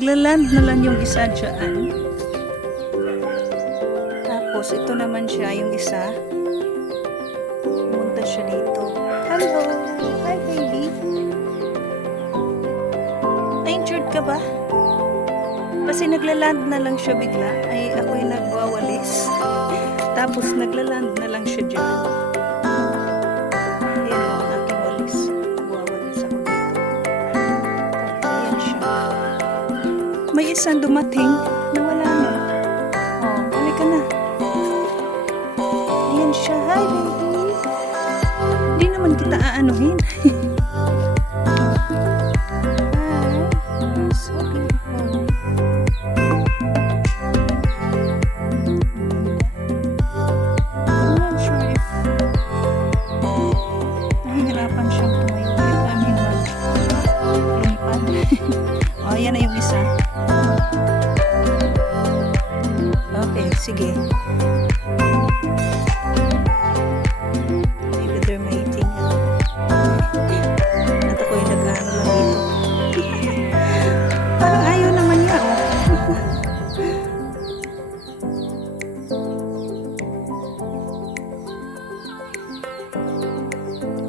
naglaland na lang yung isa dyan. Tapos ito naman siya, yung isa. Pumunta siya dito. Hello! Hi baby! Na-injured ka ba? Kasi naglaland na lang siya bigla. Ay ako'y nagwawalis. Tapos naglaland na lang siya dyan. Ayan o, ang aking walis. Nagwawalis ako dito. Ayan siya. May isang dumating na wala na. Oh, balik ka na. Ayan siya. Hi baby! Hindi naman kita aanuhin. Oh, yan na yung isa. Okay, sige. Maybe they're mating. At ako'y nag-ano lang dito. Parang ayaw naman niya.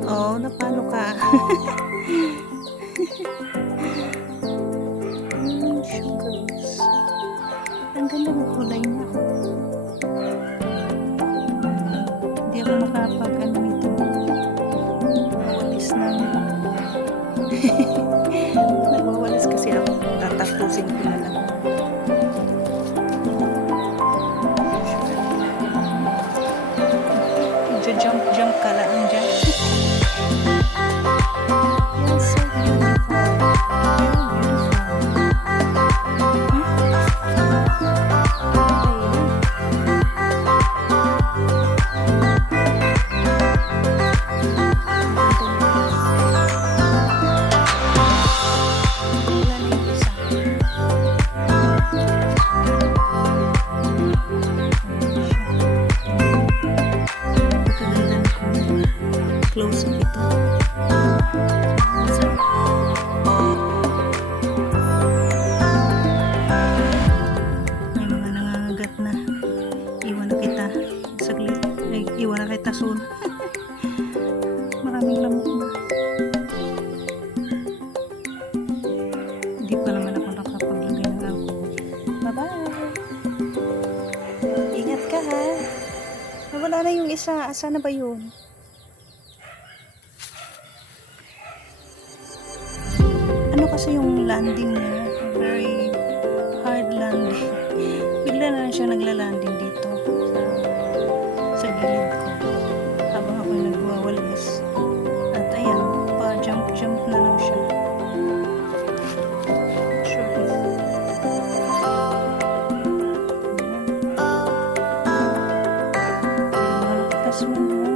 Oh, napalo ka. Sugars. Ang ganda ng kulay niya. Hindi ako makapag-ano nito. Nawalis na. Nagwawalis kasi ako. Tatapusin ko na lang. Jump ka lang dyan. Close up ito. May mga nangangagat na. Iwan na kita. Saglit. Ay, iwan na kita soon. Maraming lamok na. Hindi pa naman ako nakapaglagay ng alcohol. Bye-bye! Ingat ka ha. Wala na yung isa. Asa na ba yun? Ano kasi yung landing niya, very hard landing. Bigla na lang siya nagla-landing dito sa gilid ko habang ako'y nagwawalis. At ayan, pa-jump na lang siya. Sure. Malagtas mo na.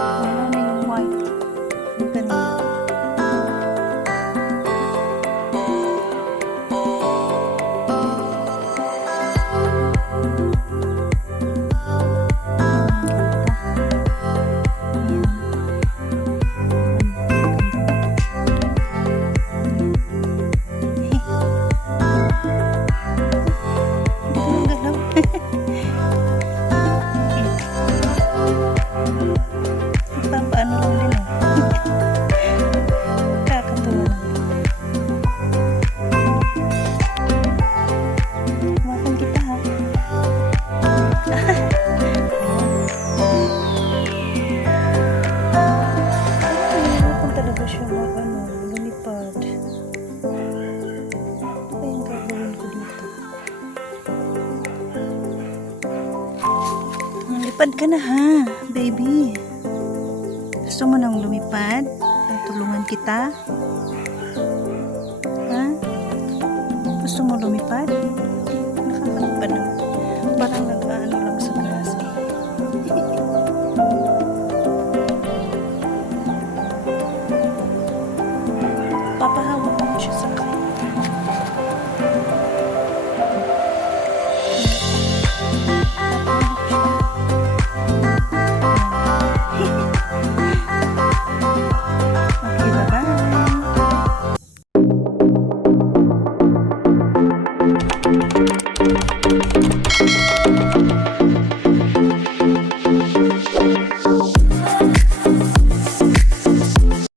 Wala na yung white. Lumipad ka na ha, baby. Gusto mo nang lumipad? Tulungan kita? Ha? Gusto mo lumipad? Nakakalipad na. Parang nag-ano lang sa